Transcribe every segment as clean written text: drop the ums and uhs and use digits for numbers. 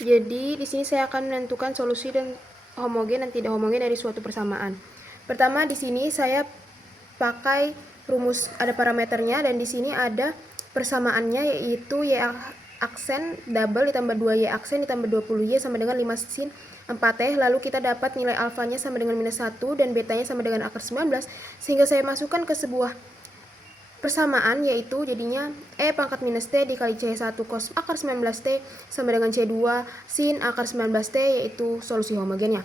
Jadi di sini saya akan menentukan solusi dan homogen dan tidak homogen dari suatu persamaan. Pertama di sini saya pakai rumus, ada parameternya, dan di sini ada persamaannya, yaitu y aksen double ditambah 2y aksen ditambah 20y sama dengan 5 sin 4t. Lalu kita dapat nilai alfanya sama dengan minus 1 dan betanya sama dengan akar 19, sehingga saya masukkan ke sebuah persamaan, yaitu jadinya E pangkat minus T dikali C1 cos akar 19T sama dengan C2 sin akar 19T, yaitu solusi homogennya.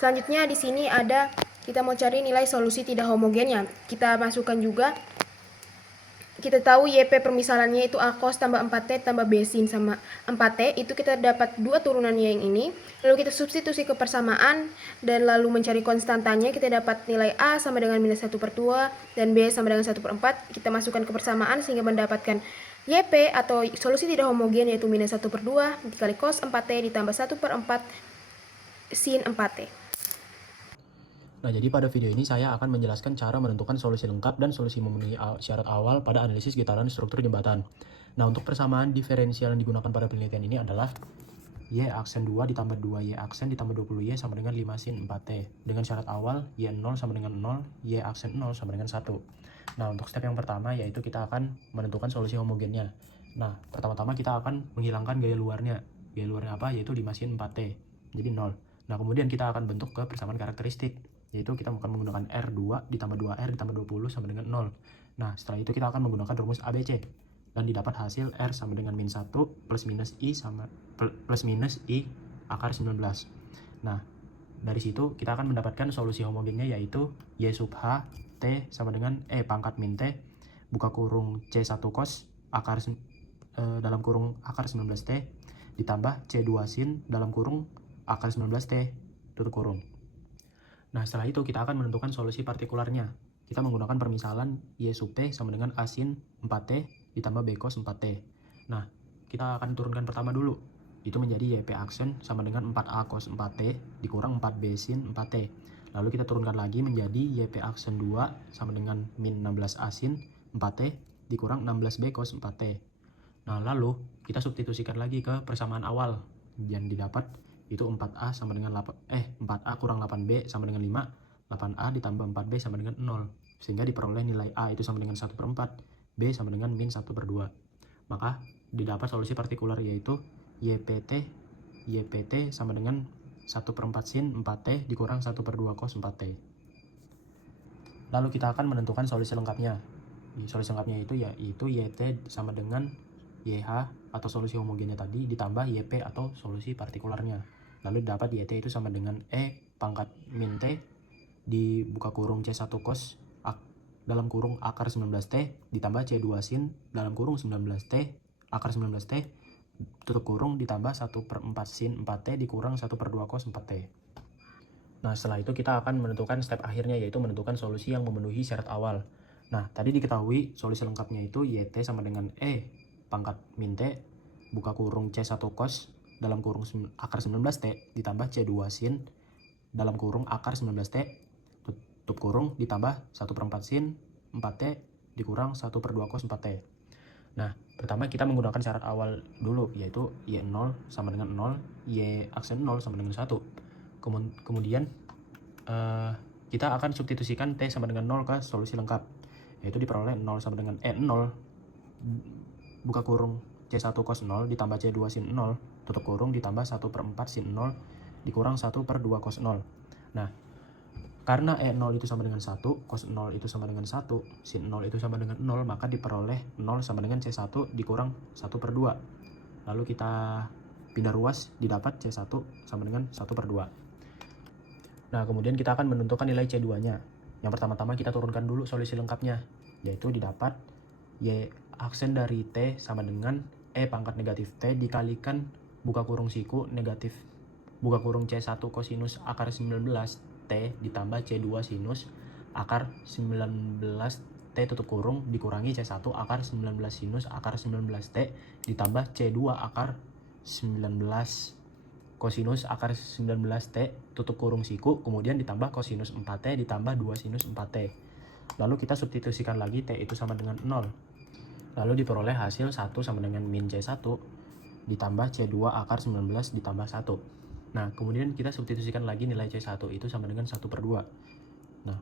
Selanjutnya di sini ada, kita mau cari nilai solusi tidak homogennya. Kita masukkan juga, kita tahu YP permisalannya itu A cos tambah 4T tambah B sin sama 4T. Itu kita dapat dua turunannya yang ini. Lalu kita substitusi ke persamaan dan lalu mencari konstantanya. Kita dapat nilai A sama dengan minus 1/2 dan B sama dengan 1/4. Kita masukkan ke persamaan sehingga mendapatkan YP atau solusi tidak homogen, yaitu minus 1/2 dikali cos 4T ditambah 1/4 sin 4T. Nah, jadi pada video ini saya akan menjelaskan cara menentukan solusi lengkap dan solusi memenuhi syarat awal pada analisis getaran struktur jembatan. Nah, untuk persamaan diferensial yang digunakan pada penelitian ini adalah Y aksen 2 ditambah 2Y aksen ditambah 20Y sama dengan 5 sin 4T. Dengan syarat awal, Y0 sama dengan 0, Y aksen 0 sama dengan 1. Nah, untuk step yang pertama yaitu kita akan menentukan solusi homogennya. Nah, pertama-tama kita akan menghilangkan gaya luarnya. Gaya luarnya apa? Yaitu 5 sin 4T. Jadi 0. Nah, kemudian kita akan bentuk ke persamaan karakteristik, yaitu kita akan menggunakan R2 ditambah 2R ditambah 20 sama dengan 0. Nah, setelah itu kita akan menggunakan rumus ABC. Dan didapat hasil R sama dengan min 1 plus minus I akar 19. Nah, dari situ kita akan mendapatkan solusi homogennya, yaitu Y sub H T sama dengan E pangkat min T buka kurung C1 cos akar dalam kurung akar 19T ditambah C2 sin dalam kurung akar 19T tutup kurung. Nah, setelah itu kita akan menentukan solusi partikularnya. Kita menggunakan permisalan Y sub T sama dengan A sin 4T ditambah B cos 4T. Nah, kita akan turunkan pertama dulu. Itu menjadi YP aksen sama dengan 4A cos 4T dikurang 4B sin 4T. Lalu kita turunkan lagi menjadi YP aksen 2 sama dengan min 16A sin 4T dikurang 16B cos 4T. Nah, lalu kita substitusikan lagi ke persamaan awal yang didapat, itu 4A sama dengan 4A kurang 8B sama dengan 5, 8A ditambah 4B sama dengan 0, sehingga diperoleh nilai A itu sama dengan 1/4, B sama dengan min 1/2. Maka didapat solusi partikular, yaitu YPT sama dengan 1/4 sin 4T dikurang 1/2 cos 4T. Lalu kita akan menentukan solusi lengkapnya. Solusi lengkapnya itu yaitu YT sama dengan YH atau solusi homogennya tadi ditambah YP atau solusi partikularnya. Lalu dapat YT itu sama dengan E pangkat min T dibuka kurung C1 cos dalam kurung akar 19T ditambah C2 sin dalam kurung 19T akar 19T tutup kurung ditambah 1/4 sin 4T dikurang 1/2 cos 4T. Nah, setelah itu kita akan menentukan step akhirnya, yaitu menentukan solusi yang memenuhi syarat awal. Nah, tadi diketahui solusi lengkapnya itu YT sama dengan E pangkat min T buka kurung C1 cos dalam kurung akar 19T ditambah C2 sin dalam kurung akar 19T tutup kurung ditambah 1/4 sin 4T dikurang 1/2 cos 4T. Nah, pertama kita menggunakan syarat awal dulu, yaitu Y0 sama dengan 0, Y aksen 0 sama dengan 1. Kemudian kita akan substitusikan T sama dengan 0 ke solusi lengkap, yaitu diperoleh 0 sama dengan E0 buka kurung C1 cos 0 ditambah C2 sin 0 tutup kurung ditambah 1/4 sin 0 dikurang 1/2 cos 0. Nah, karena E0 itu sama dengan 1, cos 0 itu sama dengan 1, sin 0 itu sama dengan 0, maka diperoleh 0 sama dengan C1 dikurang 1/2. Lalu kita pindah ruas, didapat C1 sama dengan 1/2. Nah, kemudian kita akan menentukan nilai C2-nya. Yang pertama-tama kita turunkan dulu solusi lengkapnya, yaitu didapat Y aksen dari T sama dengan E pangkat negatif T dikalikan buka kurung siku negatif buka kurung C1 kosinus akar 19T ditambah C2 sinus akar 19T tutup kurung dikurangi C1 akar 19 sinus akar 19T ditambah C2 akar 19 kosinus akar 19T tutup kurung siku, kemudian ditambah kosinus 4T ditambah 2 sinus 4T. Lalu kita substitusikan lagi T itu sama dengan 0. Lalu diperoleh hasil 1 sama dengan min C1 ditambah C2 akar 19 ditambah 1. Nah, kemudian kita substitusikan lagi nilai C1 itu sama dengan 1 per 2. Nah,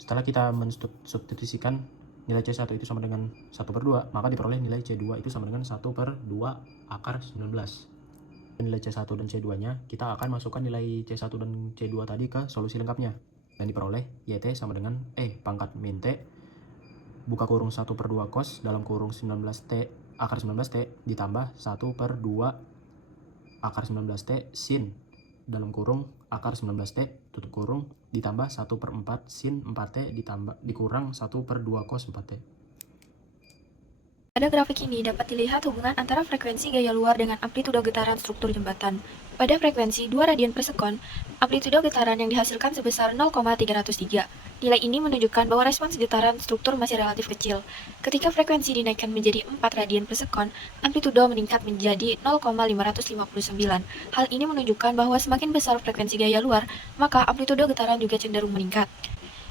setelah kita mensubstitusikan nilai C1 itu sama dengan 1 per 2, maka diperoleh nilai C2 itu sama dengan 1 per 2 akar 19. Nilai C1 dan C2-nya, kita akan masukkan nilai C1 dan C2 tadi ke solusi lengkapnya. Dan diperoleh YT sama dengan pangkat min T, buka kurung 1 per 2 cos dalam kurung 19T akar 19T ditambah 1 per 2 akar 19T sin dalam kurung akar 19T tutup kurung ditambah 1 per 4 sin 4T dikurang 1 per 2 cos 4T. Pada grafik ini dapat dilihat hubungan antara frekuensi gaya luar dengan amplitudo getaran struktur jembatan. Pada frekuensi 2 radian per sekon, amplitudo getaran yang dihasilkan sebesar 0,303. Nilai ini menunjukkan bahwa respons getaran struktur masih relatif kecil. Ketika frekuensi dinaikkan menjadi 4 radian per sekon, amplitudo meningkat menjadi 0,559. Hal ini menunjukkan bahwa semakin besar frekuensi gaya luar, maka amplitudo getaran juga cenderung meningkat.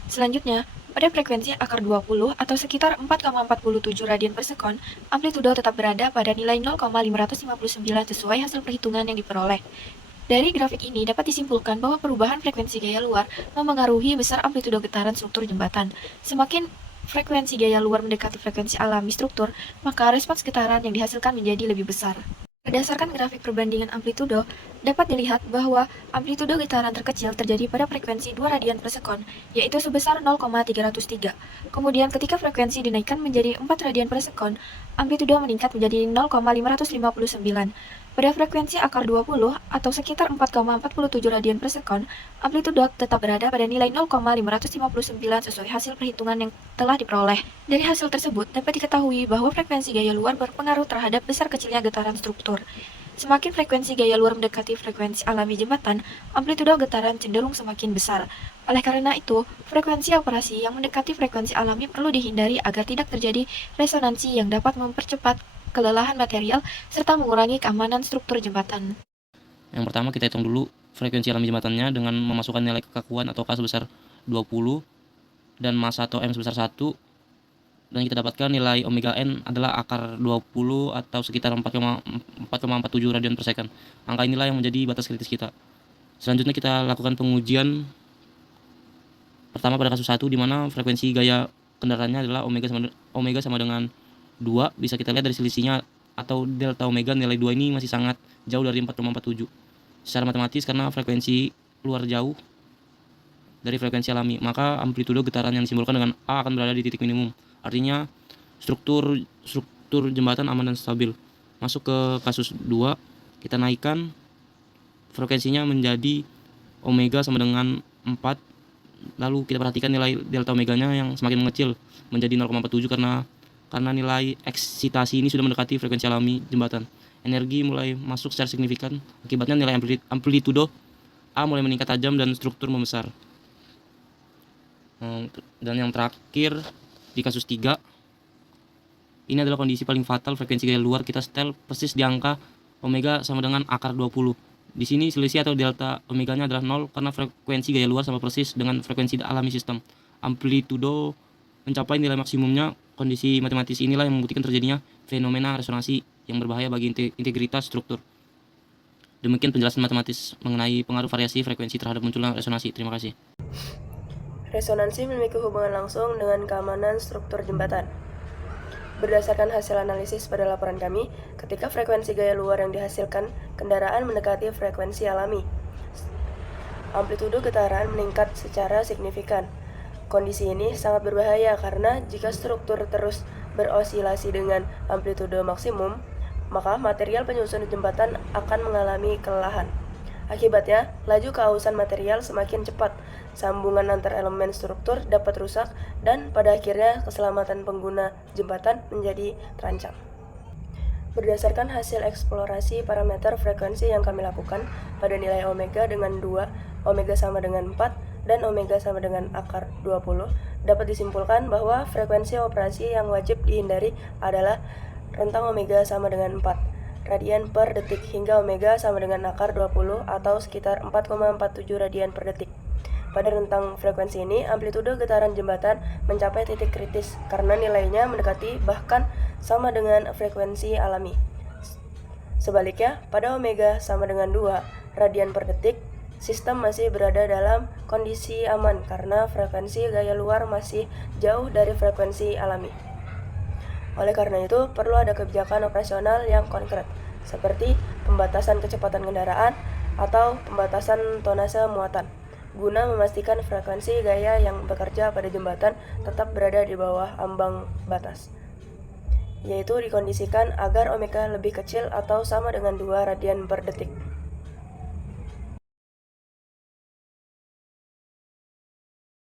Selanjutnya, pada frekuensi akar 20 atau sekitar 4,47 radian per sekon, amplitudo tetap berada pada nilai 0,559 sesuai hasil perhitungan yang diperoleh. Dari grafik ini dapat disimpulkan bahwa perubahan frekuensi gaya luar mempengaruhi besar amplitudo getaran struktur jembatan. Semakin frekuensi gaya luar mendekati frekuensi alami struktur, maka respons getaran yang dihasilkan menjadi lebih besar. Berdasarkan grafik perbandingan amplitudo, dapat dilihat bahwa amplitudo getaran terkecil terjadi pada frekuensi 2 radian per sekon, yaitu sebesar 0,303. Kemudian ketika frekuensi dinaikkan menjadi 4 radian per sekon, amplitudo meningkat menjadi 0,559. Pada frekuensi akar 20 atau sekitar 4,47 radian per sekon, amplitudo tetap berada pada nilai 0,559 sesuai hasil perhitungan yang telah diperoleh. Dari hasil tersebut dapat diketahui bahwa frekuensi gaya luar berpengaruh terhadap besar kecilnya getaran struktur. Semakin frekuensi gaya luar mendekati frekuensi alami jembatan, amplitudo getaran cenderung semakin besar. Oleh karena itu, frekuensi operasi yang mendekati frekuensi alami perlu dihindari agar tidak terjadi resonansi yang dapat mempercepat kelelahan material serta mengurangi keamanan struktur jembatan. Yang pertama kita hitung dulu frekuensi alami jembatannya dengan memasukkan nilai kekakuan atau K sebesar 20 dan massa atau M sebesar 1, dan kita dapatkan nilai omega N adalah akar 20 atau sekitar 4,47 radian per second. Angka inilah yang menjadi batas kritis kita. Selanjutnya kita lakukan pengujian pertama pada kasus 1 di mana frekuensi gaya kendaraannya adalah omega sama dengan 2. Bisa kita lihat dari selisihnya atau delta omega nilai 2 ini masih sangat jauh dari 4,47 secara matematis karena frekuensi luar jauh dari frekuensi alami, maka amplitudo getaran yang disimbolkan dengan A akan berada di titik minimum. Artinya struktur jembatan aman dan stabil. Masuk ke kasus 2, kita naikkan frekuensinya menjadi omega sama dengan 4. Lalu kita perhatikan nilai delta omeganya yang semakin mengecil menjadi 0,47 karena nilai eksitasi ini sudah mendekati frekuensi alami jembatan. Energi mulai masuk secara signifikan, akibatnya nilai amplitudo A mulai meningkat tajam dan struktur membesar. Dan yang terakhir di kasus 3, ini adalah kondisi paling fatal. Frekuensi gaya luar kita setel persis di angka omega sama dengan akar 20. Di sini selisih atau delta omeganya adalah 0 karena frekuensi gaya luar sama persis dengan frekuensi alami sistem. Amplitudo mencapai nilai maksimumnya. Kondisi matematis inilah yang membuktikan terjadinya fenomena resonansi yang berbahaya bagi integritas struktur. Demikian penjelasan matematis mengenai pengaruh variasi frekuensi terhadap munculnya resonansi. Terima kasih. Resonansi memiliki hubungan langsung dengan keamanan struktur jembatan. Berdasarkan hasil analisis pada laporan kami, ketika frekuensi gaya luar yang dihasilkan kendaraan mendekati frekuensi alami, amplitudo getaran meningkat secara signifikan. Kondisi ini sangat berbahaya karena jika struktur terus berosilasi dengan amplitudo maksimum, maka material penyusun jembatan akan mengalami kelelahan. Akibatnya, laju keausan material semakin cepat, sambungan antar elemen struktur dapat rusak, dan pada akhirnya keselamatan pengguna jembatan menjadi terancam. Berdasarkan hasil eksplorasi parameter frekuensi yang kami lakukan pada nilai omega dengan 2, omega sama dengan 4, dan omega sama dengan akar 20, dapat disimpulkan bahwa frekuensi operasi yang wajib dihindari adalah rentang omega sama dengan 4 radian per detik hingga omega sama dengan akar 20 atau sekitar 4,47 radian per detik. Pada rentang frekuensi ini, amplitudo getaran jembatan mencapai titik kritis karena nilainya mendekati bahkan sama dengan frekuensi alami. Sebaliknya, pada omega sama dengan 2 radian per detik, sistem masih berada dalam kondisi aman karena frekuensi gaya luar masih jauh dari frekuensi alami. Oleh karena itu, perlu ada kebijakan operasional yang konkret, seperti pembatasan kecepatan kendaraan atau pembatasan tonase muatan, guna memastikan frekuensi gaya yang bekerja pada jembatan tetap berada di bawah ambang batas, yaitu dikondisikan agar omega lebih kecil atau sama dengan 2 radian per detik.